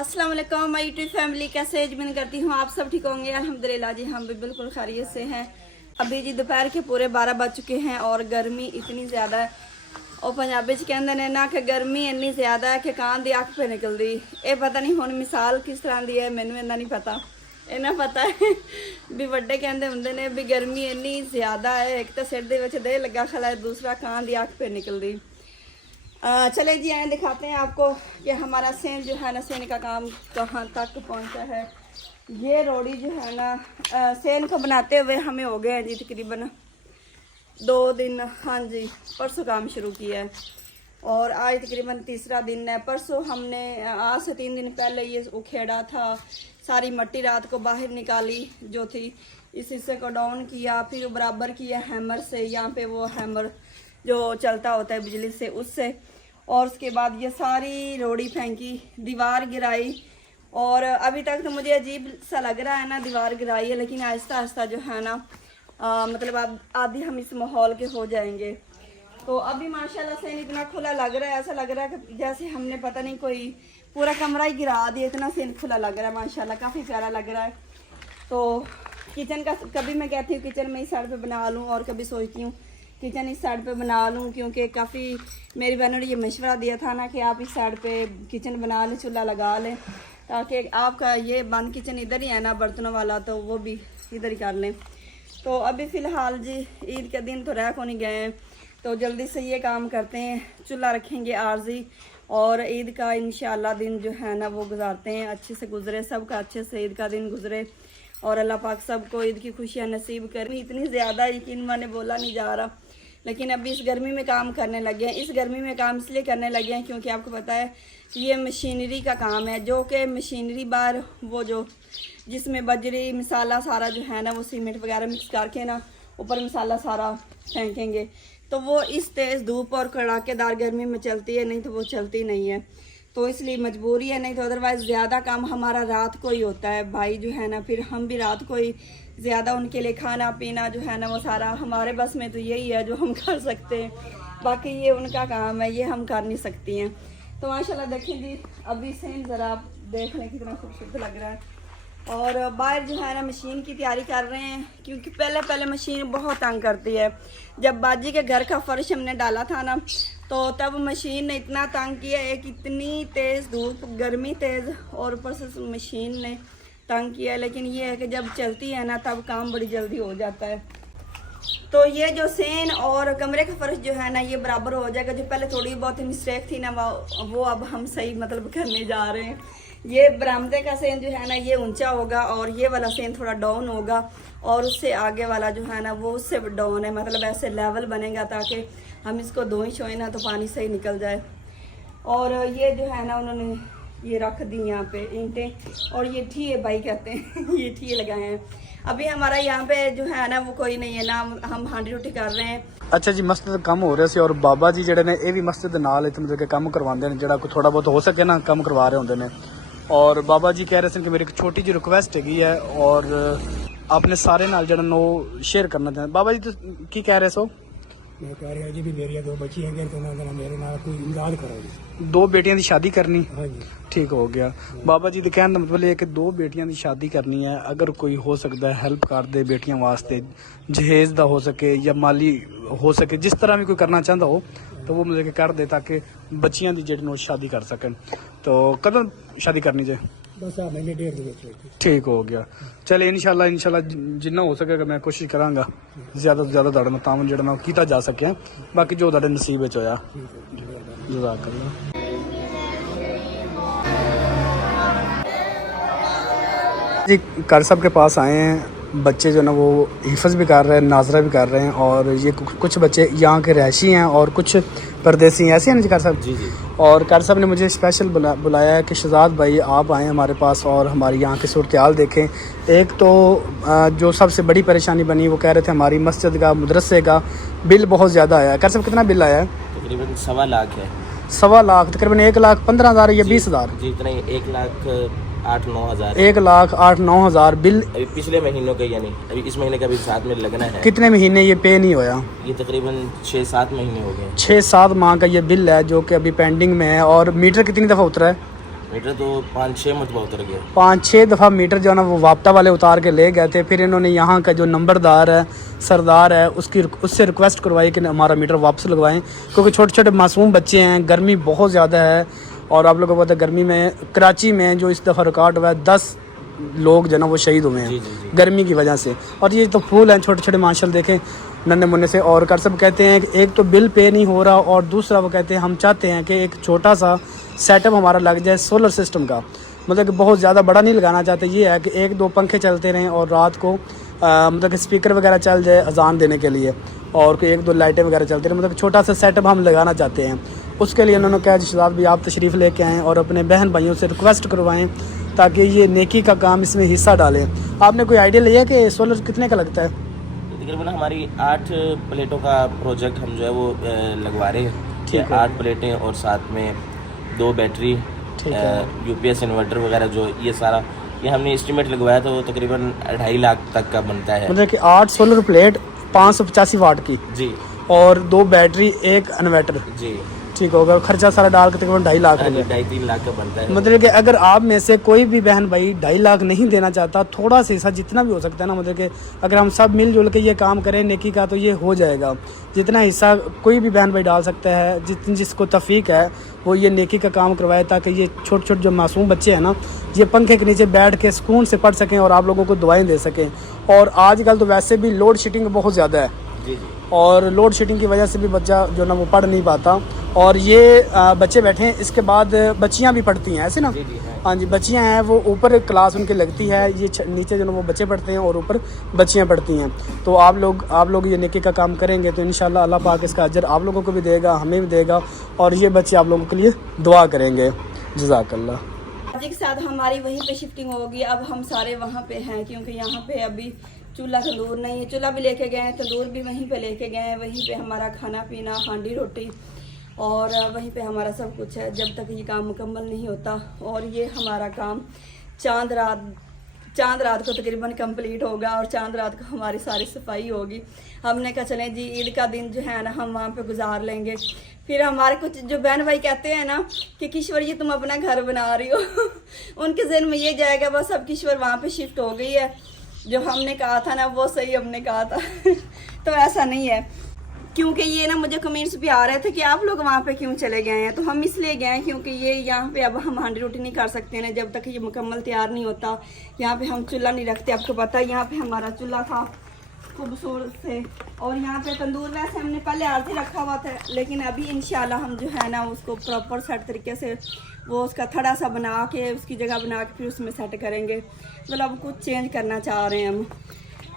अस्सलाम वालेकुम my YouTube family, कैसे उम्मीद करती हूँ आप सब ठीक होंगे। अल्हम्दुलिल्लाह जी हम भी बिल्कुल खैरियत से हैं। अभी जी दोपहर के पूरे 12 बज चुके हैं और गर्मी इतनी ज़्यादा है और पंजाबी च कहते हैं ना कि गर्मी इन्नी ज़्यादा है कि कान दी अख पे निकलती। ये पता नहीं हुण मिसाल किस तरह की है, मैनू इन्ना नहीं पता। इन्ना पता है भी वड्डे कहते होंदे ने भी गर्मी इन्नी ज़्यादा है, एक तो सिर दे विच दे लगा खला, दूसरा कान दी अख पे निकलती। चले जी आए दिखाते हैं आपको कि हमारा सेन जो है ना, सेन का काम कहाँ तक पहुँचा है। ये रोड़ी जो है ना, सेन को बनाते हुए हमें हो गए हैं जी तकरीबन 2 दिन। हाँ जी, परसों काम शुरू किया है और आज तकरीबन तीसरा दिन है। परसों हमने आज से 3 दिन पहले ये उखेड़ा था, सारी मट्टी रात को बाहर निकाली जो थी, इस हिस्से को डाउन किया, फिर बराबर किया हैमर से, यहाँ पे वो हैमर जो चलता होता है बिजली से उससे, और उसके बाद ये सारी रोड़ी फेंकी, दीवार गिराई। और अभी तक तो मुझे अजीब सा लग रहा है ना, दीवार गिराई है, लेकिन आहिस्ता आहिस्ता जो है ना मतलब अब आधे हम इस माहौल के हो जाएंगे। तो अभी माशाल्लाह से इतना खुला लग रहा है, ऐसा लग रहा है कि जैसे हमने पता नहीं कोई पूरा कमरा ही गिरा दिया, इतना सेन खुला लग रहा है माशाल्लाह, काफ़ी प्यारा लग रहा है। तो किचन का कभी मैं कहती हूँ किचन में इस साइड पे बना लूँ और कभी सोचती हूँ किचन इस साइड पे बना लूँ, क्योंकि काफ़ी मेरी बहनों ने ये मशवरा दिया था ना कि आप इस साइड पे किचन बना लें, चूल्हा लगा लें, ताकि आपका ये बंद किचन इधर ही है ना बर्तनों वाला, तो वो भी इधर ही कर लें। तो अभी फ़िलहाल जी ईद के दिन तो रह को नहीं गए हैं, तो जल्दी से ये काम करते हैं, चूल्हा रखेंगे आर्जी और ईद का इंशाल्लाह दिन जो है ना वो गुजारते हैं, अच्छे से गुजरे, सबका अच्छे से ईद का दिन गुजरे और अल्लाह पाक सबको ईद की खुशियाँ नसीब करें। इतनी ज़्यादा यकीन माने बोला नहीं जा रहा, लेकिन अभी इस गर्मी में काम करने लगे हैं। इस गर्मी में काम इसलिए करने लगे हैं क्योंकि आपको पता है कि ये मशीनरी का काम है, जो कि मशीनरी बार वो जो जिसमें बजरी मसाला सारा जो है ना वो सीमेंट वगैरह मिक्स करके ना ऊपर मसाला सारा फेंकेंगे, तो वो इस तेज़ धूप और कड़ाकेदार गर्मी में चलती है, नहीं तो वो चलती नहीं है। तो इसलिए मजबूरी है, नहीं तो अदरवाइज़ ज़्यादा काम हमारा रात को ही होता है। भाई जो है ना फिर हम भी रात को ही ज़्यादा उनके लिए खाना पीना जो है ना वो सारा हमारे बस में तो यही है जो हम कर सकते हैं, बाकी ये उनका काम है, ये हम कर नहीं सकती हैं। तो माशाल्लाह देखें जी अभी सेम ज़रा आप देख लें कितना खूबसूरत लग रहा है। और बाहर जो है ना मशीन की तैयारी कर रहे हैं, क्योंकि पहले मशीन बहुत तंग करती है। जब बाजी के घर का फर्श हमने डाला था ना, तो तब मशीन ने इतना तंग किया है कि इतनी तेज़ धूप, गर्मी तेज़ और ऊपर से मशीन ने तंग किया है। लेकिन ये है कि जब चलती है ना तब काम बड़ी जल्दी हो जाता है। तो ये जो सेन और कमरे का फर्श जो है ना ये बराबर हो जाएगा। जो पहले थोड़ी बहुत मिस्टेक थी ना वो अब हम सही मतलब करने जा रहे हैं। ये बरामदे का सेन जो है ना ये ऊंचा होगा और ये वाला सेन थोड़ा डाउन होगा, और उससे आगे वाला जो है ना वो उससे डाउन है, मतलब ऐसे लेवल बनेगा ताकि हम इसको धोएं शोएं ना तो पानी सही निकल जाए। और ये जो है ना उन्होंने ये रख दी यहाँ पे ईंटें, और ये ठिये भाई कहते हैं ये ठिये लगाए हैं। अभी हमारा यहाँ पे जो है ना वो कोई नहीं है ना, हम हांडी रोटी कर रहे हैं। अच्छा जी, मस्जिद काम हो रहा सी और बाबा जी ਜਿਹੜੇ ਨੇ ਇਹ ਵੀ मस्जिद ਨਾਲ ਇੱਥੇ मतलब कि ਕੰਮ ਕਰਵਾਉਂਦੇ ਨੇ, ਜਿਹੜਾ ਕੋਈ ਥੋੜਾ ਬਹੁਤ ਹੋ ਸਕੇ ਨਾ ਕੰਮ ਕਰਵਾ ਰਹੇ ਹੁੰਦੇ ਨੇ। और बाबा जी कह रहे थे कि मेरी एक छोटी जी रिक्वेस्ट हैगी है और आपने सारे नाल ਜਿਹੜਾ ਨੂੰ शेयर करना चाहते। बाबा जी तो की कह रहे सो? मैं कह रहा जी भी मेरी 2 बच्ची हैं तो मेरे नाल कोई इमदाद करो। 2 बेटियां की शादी करनी? हाँ जी ठीक हो गया। बाबा जी के कहने का मतलब ये कि 2 बेटियां की शादी करनी है, अगर कोई हो सकता है हेल्प कर दे बेटियां वास्ते, जहेज दा हो सके या माली हो सके, जिस तरह भी कोई करना चाहता हो तो वो मुझे कर दे ताकि बच्चियां की जेड़ी शादी कर सकें। तो कदों शादी करनी चाहिए? बस आ महीने 1.5 ठीक हो गया। चले इंशाल्लाह जिन्ना हो सकेगा मैं कोशिश करांगा ज़्यादा तो ज़्यादा तुहाडे नाल तावन जेड़ा ना कीता जा सके, बाकी जो तुहाडे नसीब विच होया। जज़ाकल्लाह। जी कर साहब के पास आए हैं, बच्चे जो ना वो हिफ्ज़ भी कर रहे हैं, नाजरा भी कर रहे हैं, और ये कुछ बच्चे यहाँ के रहशी हैं और कुछ परदेसी हैं, ऐसे हैं ना जी कर साहब? जी जी। और कर साहब ने मुझे स्पेशल बुलाया है कि शहजाद भाई आप आएँ हमारे पास और हमारी यहाँ की सूरत हाल देखें। एक तो जो सबसे बड़ी परेशानी बनी वो कह रहे थे हमारी मस्जिद का, मदरसे का बिल बहुत ज़्यादा आया है। कर साहब कितना बिल आया है? तकरीबन 1.25 लाख है। 1.25 लाख, तकरीबन 1,15,000 या 20,000? जी इतना ही, 1,08,9 हज़ार। 1,08,9 हज़ार बिल अभी पिछले महीनों का, यानी अभी इस महीने का भी साथ में लगना है। कितने महीने ये पे नहीं होया? ये तकरीबन 6-7 महीने हो गए। 6-7 माह का ये बिल है जो कि अभी पेंडिंग में है। और मीटर कितनी दफ़ा उतरा है? मीटर तो 5-6 मरतबा उतर गया। 5-6 दफ़ा मीटर जो है ना वो वापटा वाले उतार के ले गए थे। फिर इन्होंने यहाँ का जो नंबरदार है, सरदार है, उससे रिक्वेस्ट करवाई कि हमारा मीटर वापस लगवाएं, क्योंकि छोटे छोटे मासूम बच्चे हैं, गर्मी बहुत ज़्यादा है। और आप लोगों को पता है गर्मी में कराची में जो इस दफ़ा रिकॉर्ड हुआ है 10 लोग जो है ना वो शहीद हुए हैं गर्मी की वजह से। और ये तो फूल हैं छोटे छोटे माशाल्लाह, देखें नन्हे मुन्ने से। और कर सब कहते हैं कि एक तो बिल पे नहीं हो रहा, और दूसरा वो कहते हैं हम चाहते हैं कि एक छोटा सा सेटअप हमारा लग जाए सोलर सिस्टम का, मतलब कि बहुत ज़्यादा बड़ा नहीं लगाना चाहते। ये है कि 1-2 पंखे चलते रहें और रात को मतलब कि स्पीकर वगैरह चल जाए अजान देने के लिए, और कोई 1-2 लाइटें वगैरह चलती रहें, मतलब छोटा सा सेटअप हम लगाना चाहते हैं। उसके लिए उन्होंने कहा जिशाद भी आप तशरीफ़ लेके आएँ और अपने बहन भाइयों से रिक्वेस्ट करवाएँ ताकि ये नेकी का काम इसमें हिस्सा डालें। आपने कोई आइडिया लिया कि सोलर कितने का लगता है? तकरीबन हमारी 8 प्लेटों का प्रोजेक्ट हम जो है वो लगवा रहे हैं। ठीक है। 8 प्लेटें और साथ में 2 बैटरी, ठीक है। यूपीएस इन्वर्टर वगैरह, जो ये सारा ये हमने एस्टिमेट लगवाया तो वो तकरीबन 2.5 लाख तक का बनता है। मतलब कि 8 सोलर प्लेट 585 वाट की जी और 2 बैटरी, 1 इन्वर्टर, जी, ठीक होगा। खर्चा सारा डाल के तकरीबन 2.5 लाख रुपये। 2.5-3 लाख का बनता है। मतलब कि अगर आप में से कोई भी बहन भाई 2.5 लाख नहीं देना चाहता, थोड़ा सा हिस्सा जितना भी हो सकता है ना, मतलब कि अगर हम सब मिलजुल के ये काम करें नेकी का तो ये हो जाएगा। जितना हिस्सा कोई भी बहन भाई डाल सकता है, जिसको तौफीक है वो ये नेकी का काम करवाए, ताकि ये छोटे छोटे जो मासूम बच्चे हैं ना ये पंखे के नीचे बैठ के सुकून से पढ़ सकें और आप लोगों को दुआएं दे सकें। और आजकल तो वैसे भी लोड शेडिंग बहुत ज़्यादा है, जी जी, और लोड शेडिंग की वजह से भी बच्चा जो ना वो पढ़ नहीं पाता। और ये बच्चे बैठे हैं, इसके बाद बच्चियां भी पढ़ती हैं, ऐसे ना? जी जी, हाँ जी, बच्चियां हैं, वो ऊपर क्लास उनकी लगती है, ये नीचे जो ना वो बच्चे पढ़ते हैं और ऊपर बच्चियां पढ़ती हैं। तो आप लोग ये नेकी का काम करेंगे तो इंशाल्लाह अल्लाह पाक इसका अजर आप लोगों को भी देगा, हमें भी देगा, और ये बच्चे आप लोगों के लिए दुआ करेंगे। जज़ाकल्लाह। जी के साथ हमारी वहीं पे शिफ्टिंग होगी। अब हम सारे वहाँ पे हैं, क्योंकि यहाँ पे अभी चूल्हा तंदूर नहीं है। चूल्हा भी लेके गए हैं, तंदूर भी वहीं पे लेके गए हैं। वहीं पे हमारा खाना पीना, हांडी रोटी और वहीं पे हमारा सब कुछ है जब तक ये काम मुकम्मल नहीं होता। और ये हमारा काम चांद रात को तकरीबन कंप्लीट होगा, और चांद रात को हमारी सारी सफाई होगी। हमने कहा चलें जी ईद का दिन जो है ना हम वहाँ पे गुजार लेंगे। फिर हमारे कुछ जो बहन भाई कहते हैं ना कि किश्वर जी तुम अपना घर बना रही हो उनके जहन में ये जाएगा बस अब किश्वर वहाँ पे शिफ्ट हो गई है। जो हमने कहा था ना वो सही हमने कहा था तो ऐसा नहीं है, क्योंकि ये ना मुझे कमेंट्स भी आ रहे थे कि आप लोग वहाँ पे क्यों चले गए हैं। तो हम इसलिए गए हैं क्योंकि ये यहाँ पे अब हम हांडी रोटी नहीं कर सकते ना जब तक ये मुकम्मल तैयार नहीं होता। यहाँ पे हम चूल्हा नहीं रखते, आपको पता है यहाँ पे हमारा चूल्हा था खूबसूरत से, और यहाँ पे तंदूर वैसे हमने पहले आज ही रखा हुआ था, लेकिन अभी इंशाल्लाह हम जो है ना उसको प्रॉपर सेट तरीके से वो उसका थड़ा सा बना के उसकी जगह बना के फिर उसमें सेट करेंगे। मतलब कुछ चेंज करना चाह रहे हैं हम।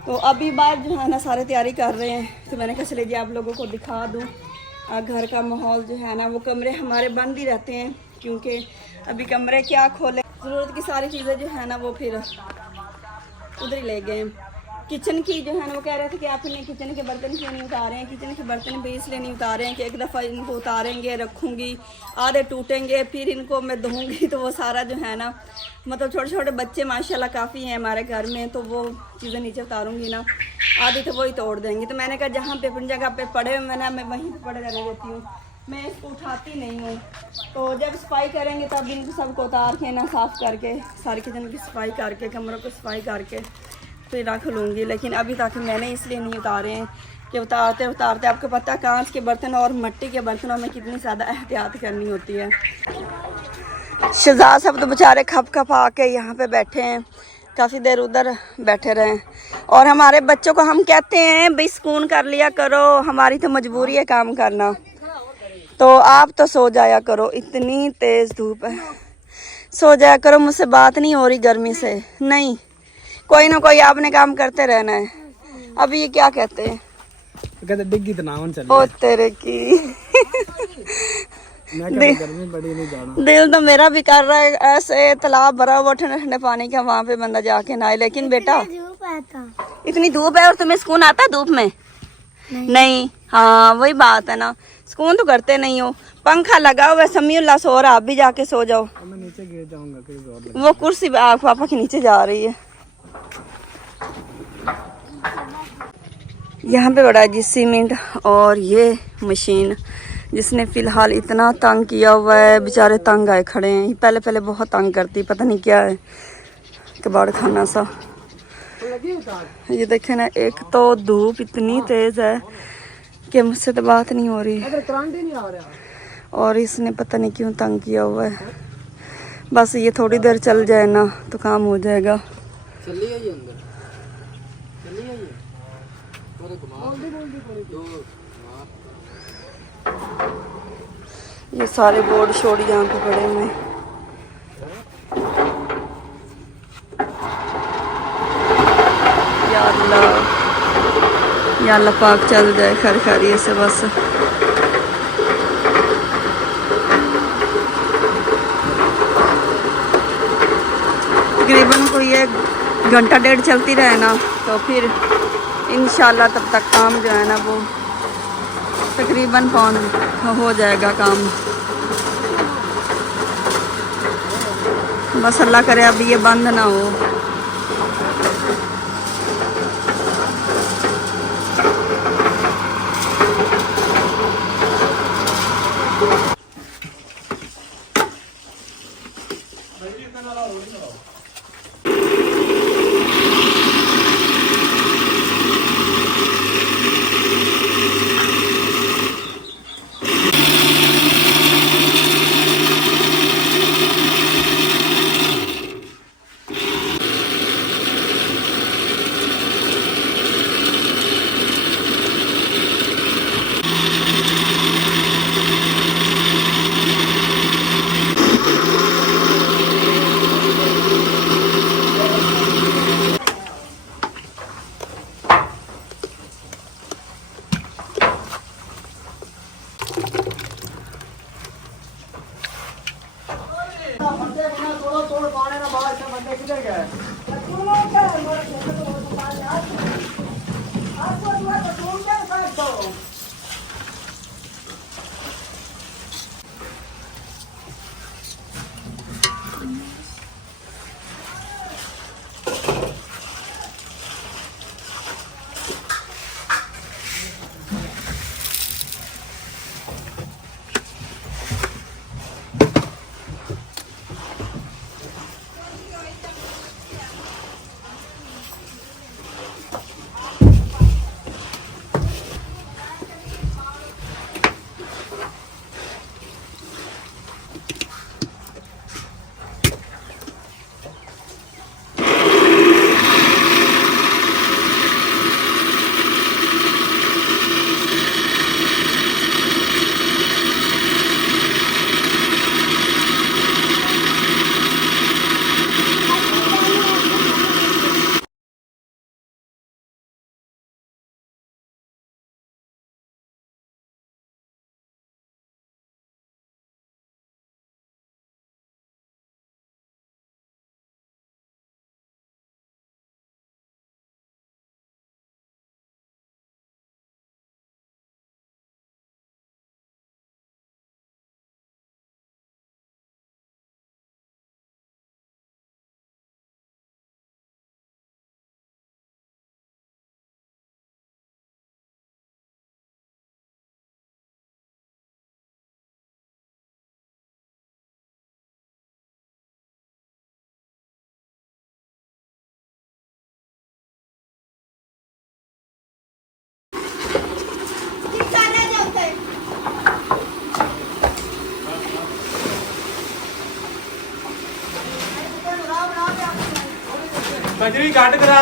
तो अभी बाहर जो है ना सारे तैयारी कर रहे हैं, तो मैंने कहा चले जी आप लोगों को दिखा दूँ घर का माहौल जो है ना। वो कमरे हमारे बंद ही रहते हैं क्योंकि अभी कमरे क्या खोले, ज़रूरत की सारी चीज़ें जो है ना वो फिर उधर ही ले गए। किचन की जो है ना वो कह रहे थे कि आप इन्हें किचन के बर्तन क्यों नहीं उतारे हैं। किचन के बर्तन भी इसलिए नहीं उतारे हैं कि एक दफ़ा इनको उतारेंगे, रखूँगी, आधे टूटेंगे, फिर इनको मैं धोऊँगी तो वो सारा जो है ना, मतलब छोटे छोटे बच्चे माशाल्लाह काफ़ी हैं हमारे घर में, तो वो चीज़ें नीचे उतारूँगी ना आधी तो वही तोड़ देंगे। तो मैंने कहा जहाँ पे अपनी जगह पे पड़े हुए ना मैं वहीं पर पड़े रहने देती हूँ, मैं इसको उठाती नहीं हूँ। तो जब सफाई करेंगे तब इनको सबको उतार के ना साफ़ करके सारी किचन की सफाई करके कमरों को सफाई करके फिर रख लूँगी। लेकिन अभी तक मैंने इसलिए नहीं उतारे हैं कि उतारते उतारते आपको पता है कांच के बर्तन और मिट्टी के बर्तनों में कितनी ज़्यादा एहतियात करनी होती है। शहजाद साहब तो बेचारे खप खप आके यहाँ पे बैठे हैं, काफ़ी देर उधर बैठे रहे। और हमारे बच्चों को हम कहते हैं भाई सुकून कर लिया करो, हमारी तो मजबूरी है काम करना, तो आप तो सो जाया करो, इतनी तेज़ धूप है, सो जाया करो, मुझसे बात नहीं हो रही गर्मी से। नहीं, कोई ना कोई आपने काम करते रहना है। अब ये क्या कहते हैं, कहते डिग्गी तो ना चले ओ तेरे की गर्मी बड़ी नहीं जाना। दिल तो मेरा भी कर रहा है ऐसे तालाब भरा हुआ ठंडे ठंडे पानी का, वहाँ पे बंदा जाके नहाए। लेकिन बेटा इतनी धूप है और तुम्हें सुकून आता है धूप में? नहीं। हाँ वही बात है ना, सुकून तो करते नहीं हो। पंखा लगा हुआ है, समीउल्लाह सो रहा, आप भी जाके सो जाओ। मैं नीचे गिर जाऊंगा। वो कुर्सी पापा के नीचे जा रही है। यहाँ पे बड़ा जी सीमेंट और ये मशीन जिसने फिलहाल इतना तंग किया हुआ है। बेचारे तंग आए खड़े हैं। पहले पहले बहुत तंग करती, पता नहीं क्या है, कबाड़ खाना सा। ये देखे ना, एक तो धूप इतनी तेज है कि मुझसे तो बात नहीं हो रही, और इसने पता नहीं क्यों तंग किया हुआ है। बस ये थोड़ी देर चल जाए ना तो काम हो जाएगा। ये सारे बोर्ड शोर्ड यहाँ पे पड़े हुए हैं। या अल्लाह पाक चल जाए खैर खैरियत से बस। तकरीबन कोई 1 घंटा 1.5 चलती रहे ना तो फिर इंशाल्लाह तब तक काम जो है ना वो तकरीबन हो जाएगा काम। बस अल्लाह करे अभी ये बंद ना हो। कजरी घट करा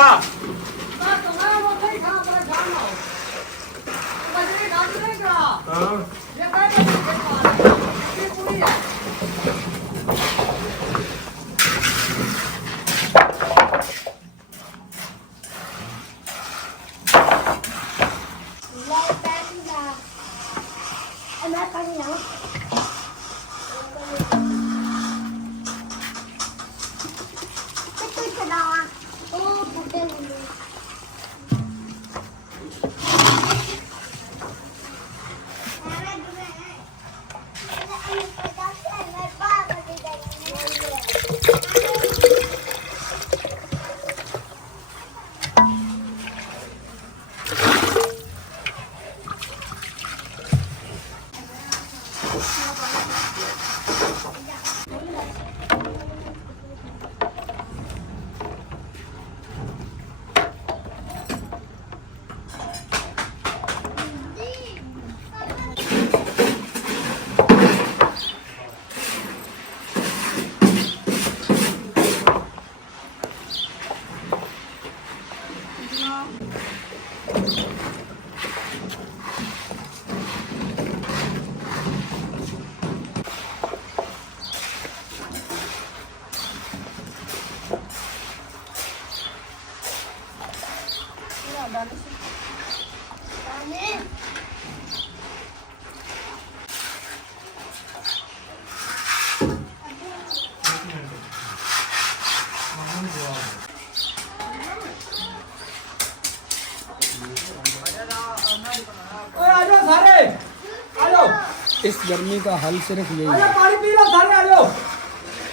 इस गर्मी का हल सिर्फ यही है, पानी पी लो, सारे आ जाओ,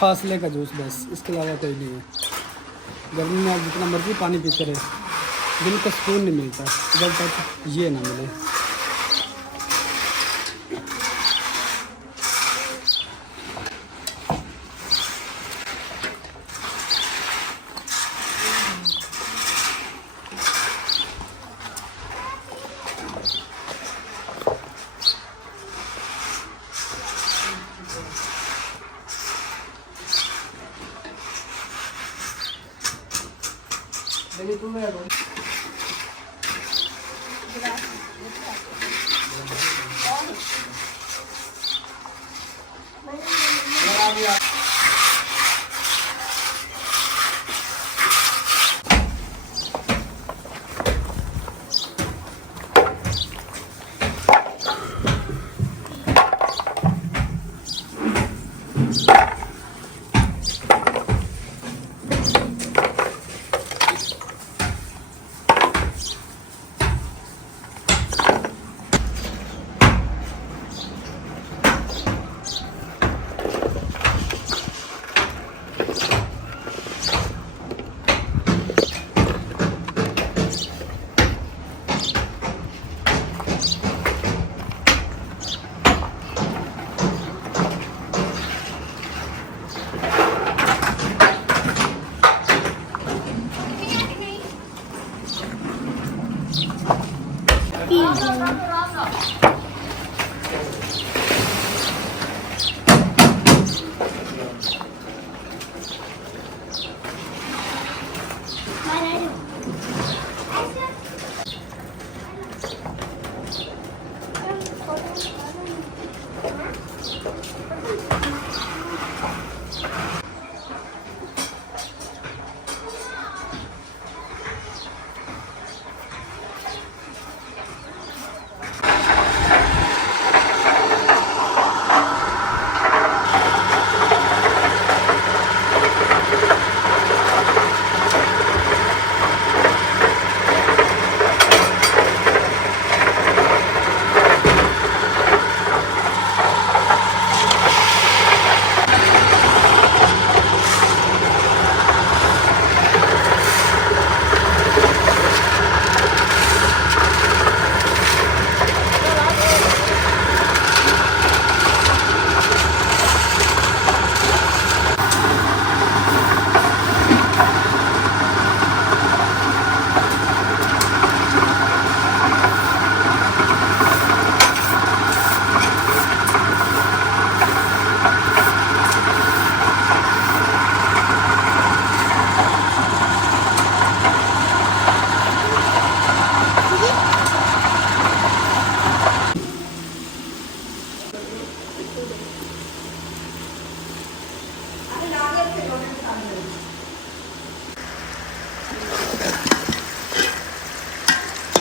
फासले का जूस, बस इसके अलावा कोई नहीं है। गर्मी में आप जितना मर्जी पानी पीते रहे, दिल को सुकून नहीं मिलता जब तक ये ना मिले।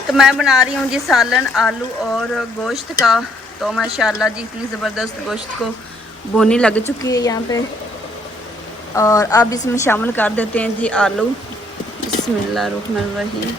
तो मैं बना रही हूँ जी सालन आलू और गोश्त का। तो माशाल्लाह जी इतनी ज़बरदस्त गोश्त को बोनी लग चुकी है यहाँ पे। और अब इसमें शामिल कर देते हैं जी आलू। बिस्मिल्लाहिर्रहमानिर्रहीम।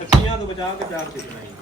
कच्चियां तो बचा के चार चीज बनाई।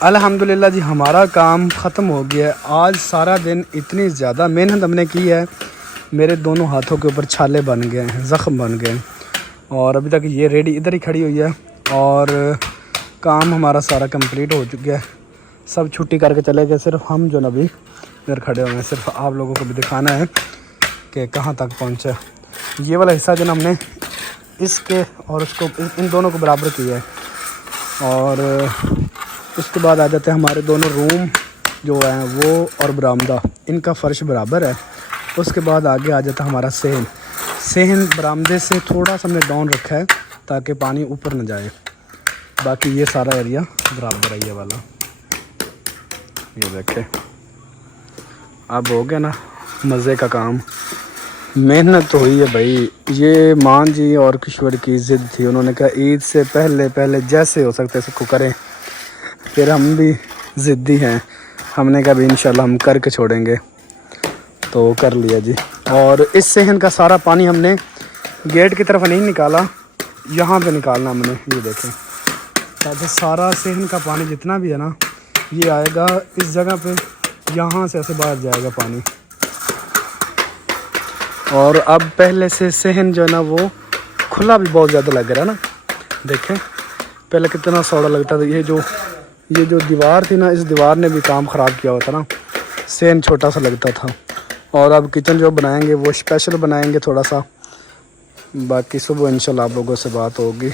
अल्हम्दुलिल्लाह जी हमारा काम ख़त्म हो गया है। आज सारा दिन इतनी ज़्यादा मेहनत हमने की है, मेरे दोनों हाथों के ऊपर छाले बन गए हैं, ज़ख़म बन गए हैं। और अभी तक ये रेडी इधर ही खड़ी हुई है और काम हमारा सारा कंप्लीट हो चुका है। सब छुट्टी करके चले गए, सिर्फ हम जो नबी इधर खड़े हुए हैं। सिर्फ आप लोगों को भी दिखाना है कि कहाँ तक पहुँचा। ये वाला हिस्सा जो हमने इसके और उसको इन दोनों को बराबर किया है। और उसके बाद आ जाते हैं हमारे दोनों रूम जो हैं वो और बरामदा, इनका फ़र्श बराबर है। उसके बाद आगे आ जाता है हमारा सहन बरामदे से थोड़ा सा हमने डाउन रखा है ताकि पानी ऊपर न जाए। बाकी ये सारा एरिया बराबर है। ये वाला ये देखें, अब हो गया ना मज़े का काम। मेहनत तो हुई है भाई। ये मान जी और किशोर की ज़िद थी, उन्होंने कहा ईद से पहले जैसे हो सकता है सबको करें। फिर हम भी ज़िद्दी हैं, हमने कहा भी इंशाल्लाह हम करके छोड़ेंगे, तो कर लिया जी। और इस सहन का सारा पानी हमने गेट की तरफ नहीं निकाला, यहाँ पे निकालना हमने। ये देखें, ताकि सारा सहन का पानी जितना भी है ना ये आएगा इस जगह पे, यहाँ से ऐसे बाहर जाएगा पानी। और अब पहले से सहन जो है ना वो खुला भी बहुत ज़्यादा लग रहा है ना। देखें पहले कितना सौड़ा लगता था। ये जो दीवार थी ना, इस दीवार ने भी काम ख़राब किया हुआ था ना, सहन छोटा सा लगता था। और अब किचन जो बनाएंगे वो स्पेशल बनाएंगे थोड़ा सा। बाकी सुबह इंशाल्लाह आप लोगों से बात होगी।